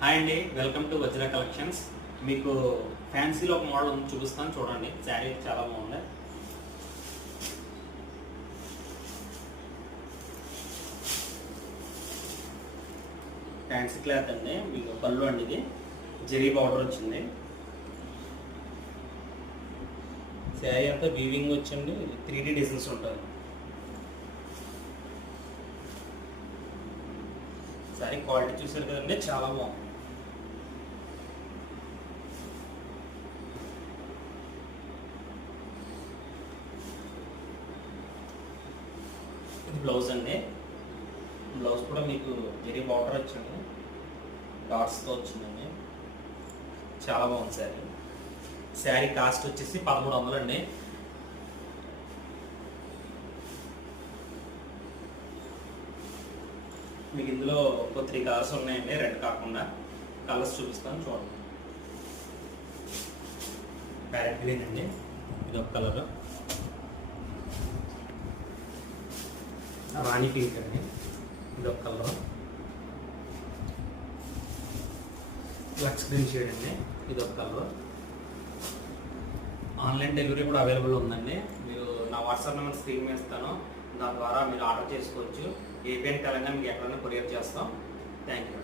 Hi అండి, welcome to Vajra collections. మీకు ఫ్యాన్సీలో ఒక మోడల్ ఉంది, చూపిస్తాను చూడండి. శారీ చాలా బాగుంది. ఫ్యాన్సీ క్లాత్ అండి. మీకు పళ్ళు అండి, ఇది జరీ బార్డర్ వచ్చింది. శారీ అంతా వీవింగ్ వచ్చింది. 3D డిజైన్స్ ఉంటుంది. శారీ క్వాలిటీ చూసారు కదండి, చాలా బాగుంది. ఇది బ్లౌజ్ అండి. బ్లౌజ్ కూడా మీకు జరీ బార్డర్ వచ్చింది, డాట్స్తో వచ్చిందండి. చాలా బాగుంది శారీ. శారీ కాస్ట్ వచ్చేసి 1300 అండి. మీకు ఇందులో ఒక 3 కలర్స్ ఉన్నాయండి, రెడ్ కాకుండా. కలర్స్ చూపిస్తాను చూడండి. ప్యారెట్ గ్రీన్ అండి, ఇది ఒక కలర్. రాణి పింక్ అండి, ఇది ఒక కలర్. లక్స్ గ్రీన్ షేడ్ అండి, ఇది ఒక కలర్. ఆన్లైన్ డెలివరీ కూడా అవైలబుల్ ఉందండి. మీరు నా వాట్సాప్ నెంబర్ స్క్రీన్ మీద ఇస్తాను, దాని ద్వారా మీరు ఆర్డర్ చేసుకోవచ్చు. ఏపీ అండ్ తెలంగాణ మీకు ఎక్కడైనా కొరియర్ చేస్తాం. Thank you.